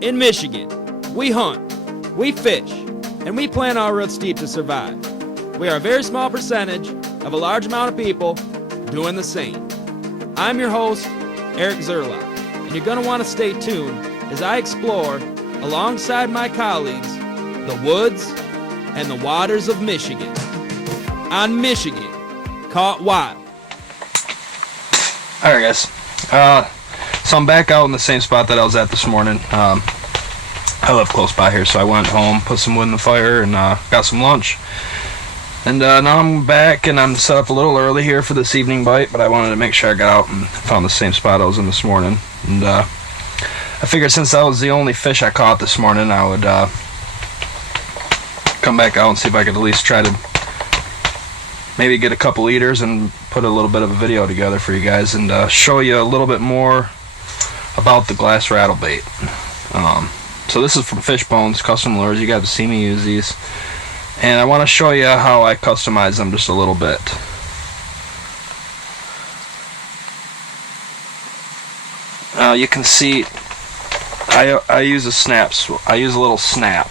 In Michigan, we hunt, we fish, and we plant our roots deep to survive. We are a very small percentage of a large amount of people doing the same. I'm your host, Eric Zerla, and you're going to want to stay tuned as I explore, alongside my colleagues, the woods and the waters of Michigan. On Michigan, Caught Wild. Alright guys, so I'm back out in the same spot that I was at this morning. I live close by here, so I went home, put some wood in the fire, and got some lunch. And now I'm back, and I'm set up a little early here for this evening bite, but I wanted to make sure I got out and found the same spot I was in this morning. And I figured since that was the only fish I caught this morning, I would come back out and see if I could at least try to maybe get a couple eaters and put a little bit of a video together for you guys and show you a little bit more about the Glass Rattle Bait. So this is from Fishbones Custom Lures. You guys have seen me use these, and I want to show you how I customize them just a little bit. You can see I use a snap. I use a little snap,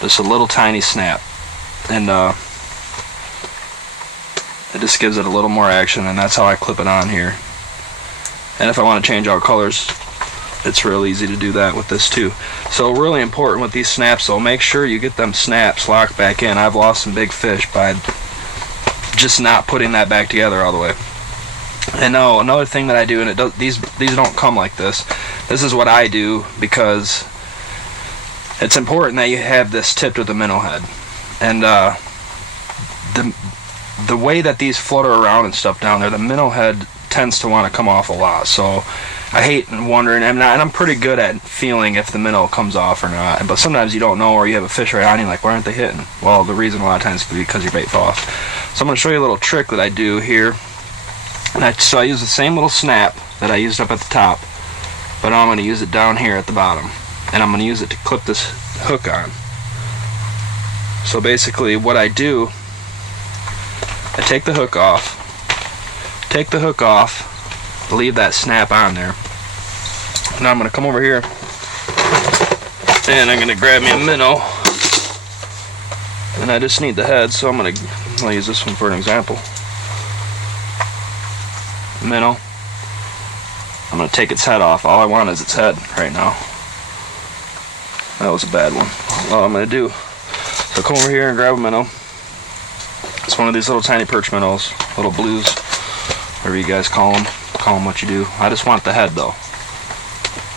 just a little tiny snap, and it just gives it a little more action, and that's how I clip it on here. And if I want to change out colors, it's real easy to do that with this too. So really important with these snaps, so make sure you get them snaps locked back in. I've lost some big fish by just not putting that back together all the way. And now another thing that I do, and it does, these don't come like this. This is what I do because it's important that you have this tipped with a minnow head. And the way that these flutter around and stuff down there, the minnow head tends to want to come off a lot. So I hate wondering, and I'm pretty good at feeling if the minnow comes off or not. But sometimes you don't know, or you have a fish right on you, like, why aren't they hitting? Well, the reason a lot of times is because your bait fell off. So I'm going to show you a little trick that I do here. And so I use the same little snap that I used up at the top, but now I'm going to use it down here at the bottom. And I'm going to use it to clip this hook on. So basically what I do, I take the hook off, leave that snap on there. Now I'm going to come over here and I'm going to grab me a minnow, and I just need the head, so I'll use this one for an example. Minnow. I'm going to take its head off. All I want is its head right now. That was a bad one. All I'm going to do, so come over here and grab a minnow. It's one of these little tiny perch minnows, little blues, whatever you guys call them. Call them what you do. I just want the head though.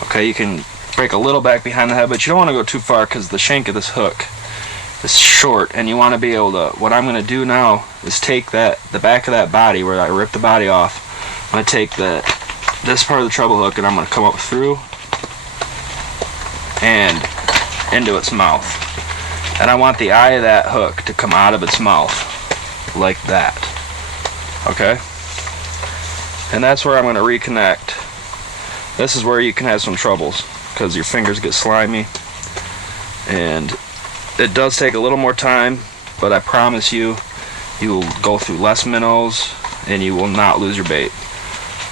Okay, you can break a little back behind the head, but you don't want to go too far because the shank of this hook is short, and you want to be able to. What I'm going to do now is take the back of that body where I ripped the body off. I'm going to take this part of the treble hook, and I'm going to come up through and into its mouth. And I want the eye of that hook to come out of its mouth like that. Okay? And that's where I'm going to reconnect. This is where you can have some troubles because your fingers get slimy, and it does take a little more time, but I promise you, you will go through less minnows and you will not lose your bait.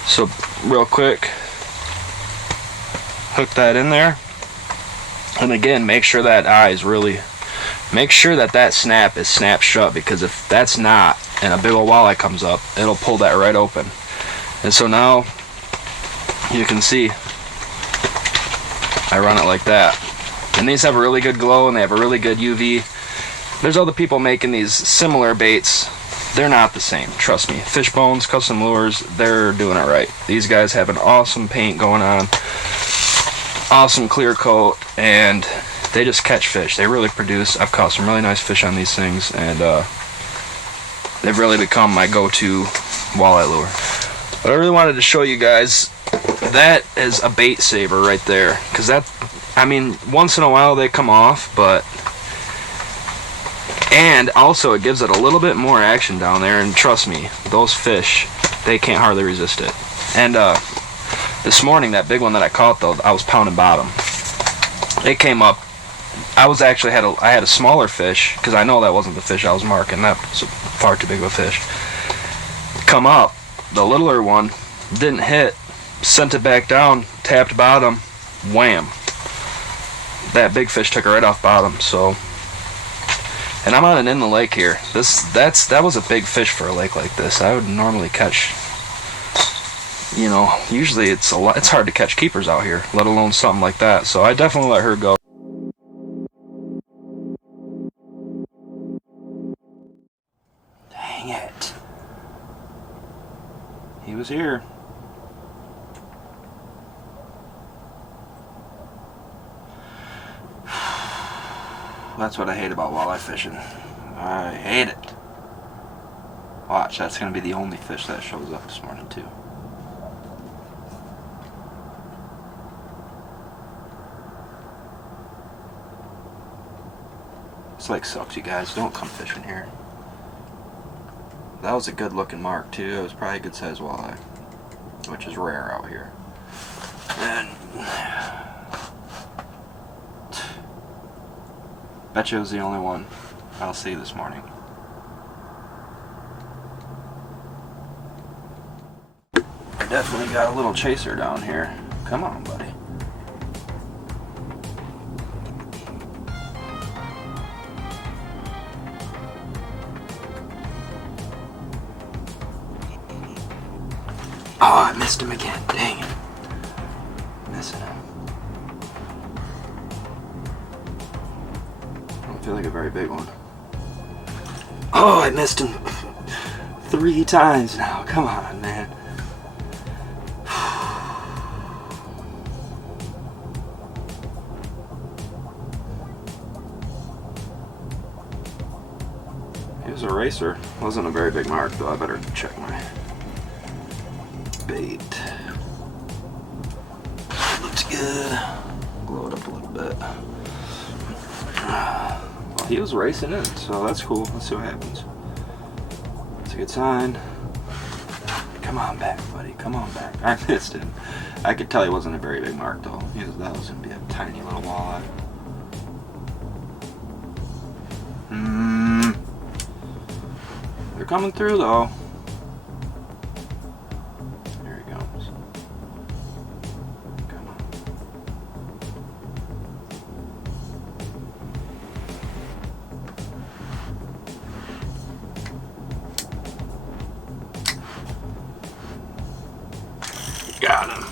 So real quick, hook that in there, and again, make sure that eye is really, make sure that snap is snapped shut, because if that's not, and a big old walleye comes up, it'll pull that right open. And so now you can see I run it like that. And these have a really good glow, and they have a really good UV. There's other people making these similar baits. They're not the same, trust me. Fishbones Custom Lures, they're doing it right. These guys have an awesome paint going on, awesome clear coat, and they just catch fish. They really produce. I've caught some really nice fish on these things, and they've really become my go-to walleye lure. But I really wanted to show you guys, that is a bait saver right there, because that, I mean, once in a while they come off, but, and also it gives it a little bit more action down there, and trust me, those fish, they can't hardly resist it. And this morning, that big one that I caught though, I was pounding bottom. It came up, I had a smaller fish, because I know that wasn't the fish I was marking, that was far too big of a fish. Come up, the littler one didn't hit, sent it back down, tapped bottom, wham. That big fish took her right off bottom. So, and I'm on an inland lake here. That was a big fish for a lake like this. I would normally catch, you know, usually it's hard to catch keepers out here, let alone something like that. So I definitely let her go. Dang it. He was here. That's what I hate about walleye fishing. I hate it. Watch, that's going to be the only fish that shows up this morning too. This lake sucks, you guys. Don't come fishing here. That was a good looking mark too. It was probably a good size walleye, which is rare out here. And bet you it was the only one I'll see this morning. I definitely got a little chaser down here. Come on, buddy. Oh, I missed him again. Dang it. Missing him. I don't feel like a very big one. Oh, I missed him 3 times now. Come on, man. He was a racer. Wasn't a very big mark, though. I better check my bait. Looks good. Blow it up a little bit. Well, he was racing in, so that's cool. Let's see what happens. It's a good sign. Come on back, buddy. Come on back. I missed him. I could tell he wasn't a very big mark, though. That was going to be a tiny little walleye. They're coming through, though. There he goes. Come on. Got him.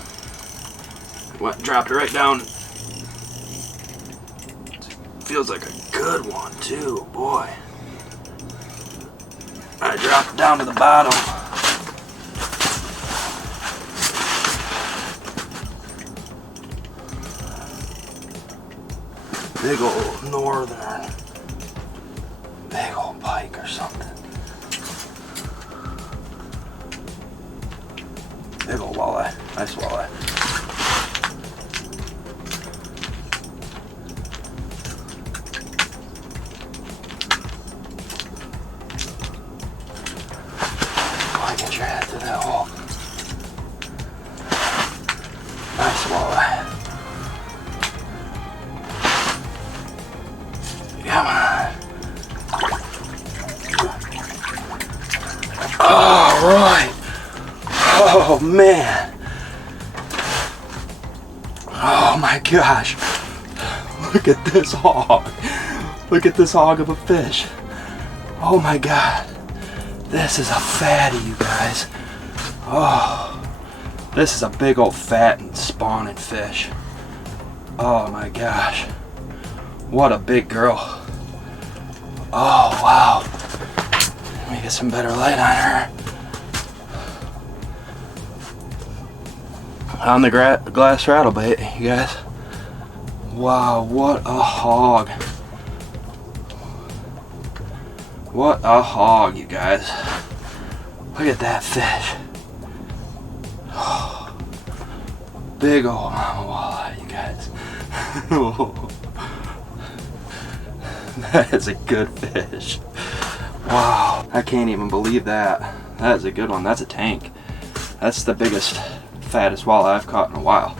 What? Dropped it right down. Feels like a good one, too, boy. I dropped it down to the bottom. Big old northern. Big old pike or something. Big old walleye. Nice walleye. Get your head through that hole. Nice walleye. Come on. All right. Oh man. Oh my gosh. Look at this hog. Look at this hog of a fish. Oh my god. This is a fatty, you guys. Oh, this is a big old fat and spawning fish. Oh my gosh. What a big girl. Oh, wow. Let me get some better light on her. On the Glass Rattle Bait, you guys. Wow, what a hog. What a hog, you guys. Look at that fish. Oh, big old mama walleye, you guys. That is a good fish. Wow, I can't even believe that. That is a good one. That's a tank. That's the biggest, fattest walleye I've caught in a while.